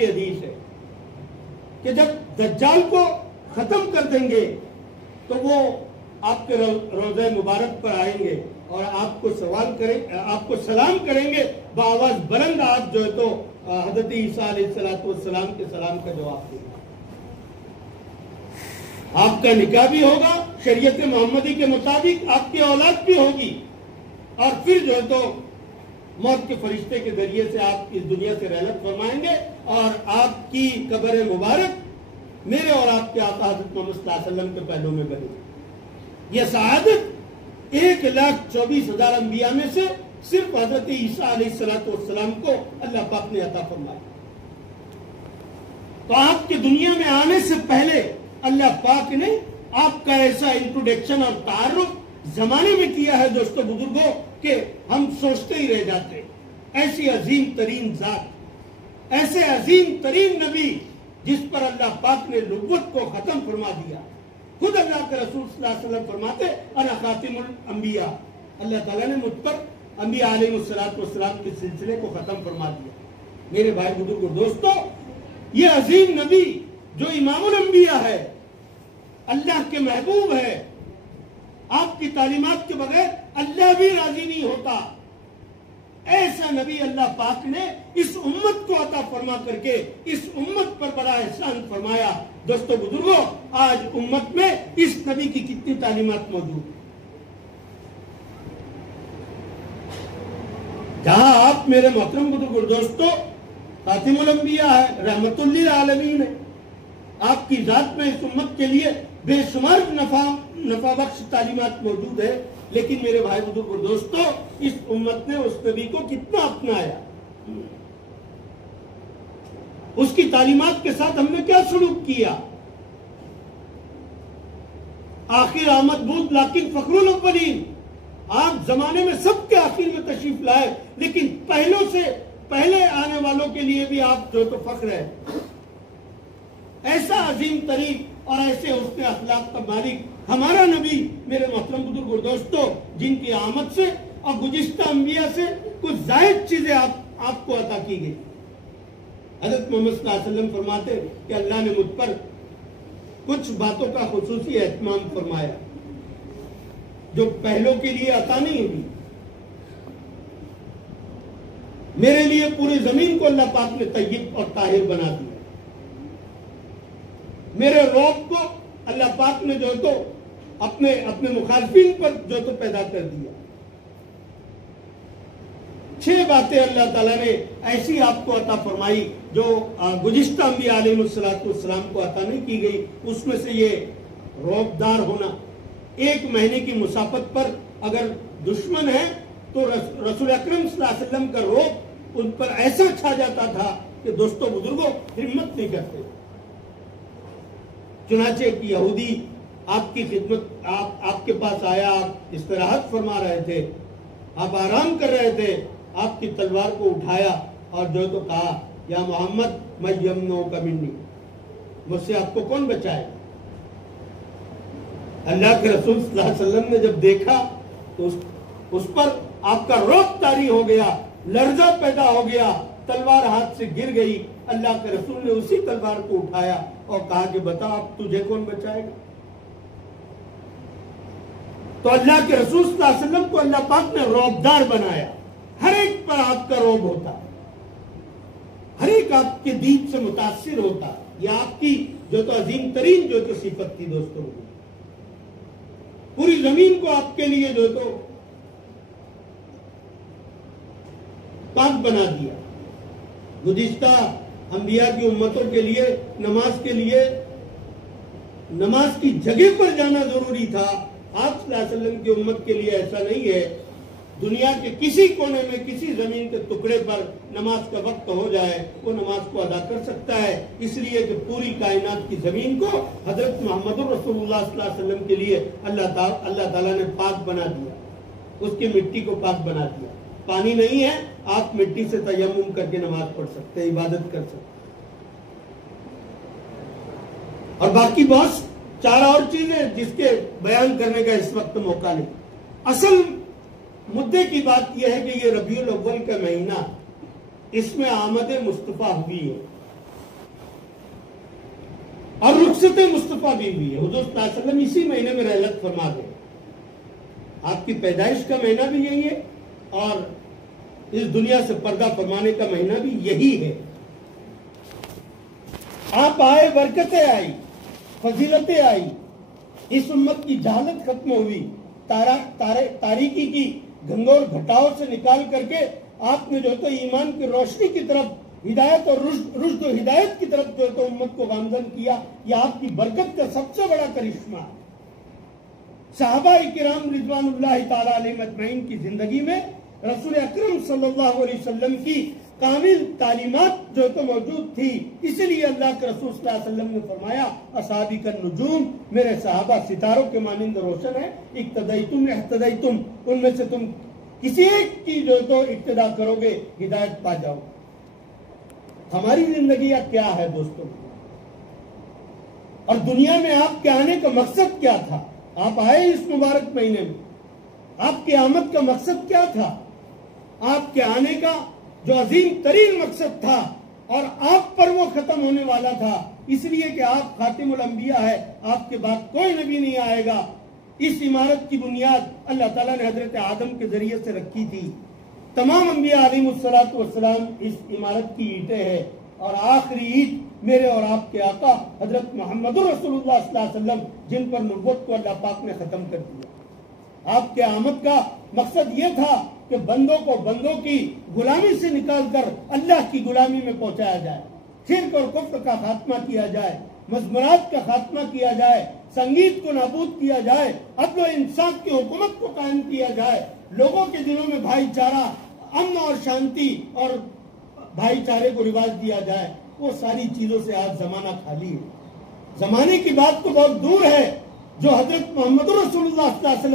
کی حدیث ہے کہ جب دجال کو ختم کر دیں گے تو وہ آپ کے روضہ مبارک پر آئیں گے اور آپ کو سلام کریں گے بآواز بلند. آپ جو ہے تو حضرت عیسیٰ علیہ السلام کے سلام کا جواب دیں گے. آپ کا نکاح بھی ہوگا شریعت محمدی کے مطابق, آپ کی اولاد بھی ہوگی, اور پھر جو ہے تو موت کے فرشتے کے ذریعے سے آپ اس دنیا سے رحلت فرمائیں گے اور آپ کی قبر مبارک میرے اور آپ کے آقا حضرت محمد صلی اللہ علیہ وسلم کے پہلو میں بنے. یہ سعادت 1,24,000 انبیاء میں سے صرف حضرت عیسیٰ علیہ السلام کو اللہ پاک نے عطا فرمایا. تو آپ کے دنیا میں آنے سے پہلے اللہ پاک نے آپ کا ایسا انٹروڈکشن اور تعارف زمانے میں کیا ہے دوستو بزرگوں کہ ہم سوچتے ہی رہ جاتے. ایسی عظیم ترین ذات, ایسے عظیم ترین نبی جس پر اللہ پاک نے نبوت کو ختم فرما دیا. خود اللہ کے رسول صلی اللہ علیہ وسلم فرماتے انا خاتم الانبیاء, اللہ تعالیٰ نے مجھ پر انبیاء علیہ السلام کے سلسلے کو ختم فرما دیا. میرے بھائی بزرگ اور دوستو, یہ عظیم نبی جو امام الانبیاء ہے, اللہ کے محبوب ہے, آپ کی تعلیمات کے بغیر اللہ بھی راضی نہیں ہوتا, ایسا نبی اللہ پاک نے اس امت کو عطا فرما کر کے اس امت پر بڑا احسان فرمایا. دوستو بزرگوں, آج امت میں اس نبی کی کتنی تعلیمات موجود ہیں. جہاں آپ میرے محترم بزرگ اور دوستو خاتم الانبیاء ہے, رحمت للعالمین ہے, آپ کی ذات میں اس امت کے لیے بے شمار نفع بخش تعلیمات موجود ہے, لیکن میرے بھائی بزرگ اور دوستو اس امت نے اس نبی کو کتنا اپنایا, اس کی تعلیمات کے ساتھ ہم نے کیا سلوک کیا. آخر آمد بود لیکن فخر الاولین, آپ زمانے میں سب کے آخر میں تشریف لائے, لیکن پہلوں سے پہلے آنے والوں کے لیے بھی آپ جو تو فخر ہے. ایسا عظیم ترین اور ایسے حسن اخلاق کا مالک ہمارا نبی میرے محترم بزرگ اور دوستو, جن کی آمد سے اور گزشتہ انبیاء سے کچھ زائد چیزیں آپ کو عطا کی گئی. حضرت محمد صلی اللہ علیہ وسلم فرماتے کہ اللہ نے مجھ پر کچھ باتوں کا خصوصی اہتمام فرمایا جو پہلوں کے لیے عطا نہیں ہوئی. میرے لیے پوری زمین کو اللہ پاک نے طیب اور طاہر بنا دیا. میرے رعب کو اللہ پاک نے جو تو اپنے مخالفین پر جو تو پیدا کر دیا. 6 باتیں اللہ تعالیٰ نے ایسی آپ کو عطا فرمائی جو گزشتہ انبیاء علیہ السلام کو عطا نہیں کی گئی. اس میں سے یہ رعبدار ہونا, 1 مہینے کی مسافت پر اگر دشمن ہے تو رسول اکرم صلی اللہ علیہ وسلم کا رعب ان پر ایسا چھا جاتا تھا کہ دوستو بزرگوں ہمت نہیں کرتے. چنانچہ ایک یہودی آپ کی خدمت آپ کے پاس آیا, آپ استراحت فرما رہے تھے, آپ آرام کر رہے تھے, آپ کی تلوار کو اٹھایا اور جو تو کہا یا محمد میں یمنعک منی, مجھ سے آپ کو کون بچائے. اللہ کے رسول صلی اللہ علیہ وسلم نے جب دیکھا تو اس پر آپ کا رعب طاری ہو گیا, لرزہ پیدا ہو گیا, تلوار ہاتھ سے گر گئی. اللہ کے رسول نے اسی تلوار کو اٹھایا اور کہا کہ بتا اب تجھے کون بچائے گا. تو اللہ کے رسول صلی اللہ علیہ وسلم کو اللہ پاک نے رعبدار بنایا. ہر ایک پر آپ کا رعب ہوتا, ہر ایک آپ کے دین سے متاثر ہوتا. یہ آپ کی جو تو عظیم ترین جو تو صفت تھی دوستوں. پوری زمین کو آپ کے لیے جو تو پاک بنا دیا. گزشتہ انبیاء کی امتوں کے لیے نماز کی جگہ پر جانا ضروری تھا. آپ صلی اللہ علیہ وسلم کی امت کے لیے ایسا نہیں ہے. دنیا کے کسی کونے میں کسی زمین کے ٹکڑے پر نماز کا وقت ہو جائے وہ نماز کو ادا کر سکتا ہے, اس لیے کہ پوری کائنات کی زمین کو حضرت محمد رسول اللہ صلی اللہ علیہ وسلم کے لیے اللہ تعالیٰ نے پاک بنا دیا, اس کی مٹی کو پاک بنا دیا. پانی نہیں ہے, آپ مٹی سے تیمم کر کے نماز پڑھ سکتے, عبادت کر سکتے. اور باقی بہت 4 اور چیزیں جس کے بیان کرنے کا اس وقت موقع نہیں. اصل مدعے کی بات یہ ہے کہ یہ ربیع الاول کا مہینہ, اس میں آمد مصطفیٰ ہوئی ہے. اور رخصت مصطفیٰ بھی ہوئی ہے. حضور صلی اللہ علیہ وسلم اسی مہینے میں رحلت فرما گئے. آپ کی پیدائش کا مہینہ بھی یہی ہے اور اس دنیا سے پردہ فرمانے کا مہینہ بھی یہی ہے. آپ آئے، برکتیں آئی، فضیلتیں آئی، اس امت کی جہالت ختم ہوئی، تاریکی کی گھنگور گھٹاؤ سے نکال کر کے آپ نے جو تو ایمان کی روشنی کی طرف، ہدایت اور رشد و ہدایت کی طرف جو تو امت کو گامزن کیا. یہ آپ کی برکت کا سب سے بڑا کرشمہ ہے. صحابہ کرام رضوان اللہ تعالی علیہم اجمعین کی زندگی میں رسول اکرم صلی اللہ علیہ وسلم کی کامل تعلیمات جو تو موجود تھی. اس لیے اللہ کے رسول صلی اللہ علیہ وسلم نے فرمایا اصحابی کالنجوم، میرے صحابہ ستاروں کے مانند روشن ہے. اقتدیتم اہتدیتم، ان میں سے تم کسی ایک کی جو تو اقتدا کرو گے ہدایت پا جاؤ. ہماری زندگیاں کیا ہے دوستوں؟ اور دنیا میں آپ کے آنے کا مقصد کیا تھا؟ آپ آئے اس مبارک مہینے میں، آپ کی آمد کا مقصد کیا تھا؟ آپ کے آنے کا جو عظیم ترین مقصد تھا اور آپ پر وہ ختم ہونے والا تھا، اس لیے کہ آپ خاتم الانبیاء ہے، آپ کے بعد کوئی نبی نہیں آئے گا. اس عمارت کی بنیاد اللہ تعالیٰ نے حضرت آدم کے ذریعے سے رکھی تھی. تمام انبیاء علیہ الصلوۃ والسلام اس عمارت کی اینٹیں ہیں، اور آخری اینٹ میرے اور آپ کے آقا حضرت محمد رسول اللہ صلی اللہ علیہ وسلم، جن پر نبوت کو اللہ پاک نے ختم کر دیا. آپ کے آمد کا مقصد یہ تھا کہ بندوں کو بندوں کی غلامی سے نکال کر اللہ کی غلامی میں پہنچایا جائے، شرک اور کفر کا خاتمہ کیا جائے، مزمرات کا خاتمہ کیا جائے، سنگیت کو نابود کیا جائے، عدل و انصاف کی حکومت کو قائم کیا جائے، لوگوں کے دلوں میں بھائی چارہ، امن اور شانتی اور بھائی چارے کو رواج دیا جائے. وہ ساری چیزوں سے آج زمانہ خالی ہے. زمانے کی بات تو بہت دور ہے جو حضرت محمد رسول اللہ صلی اللہ علیہ وسلم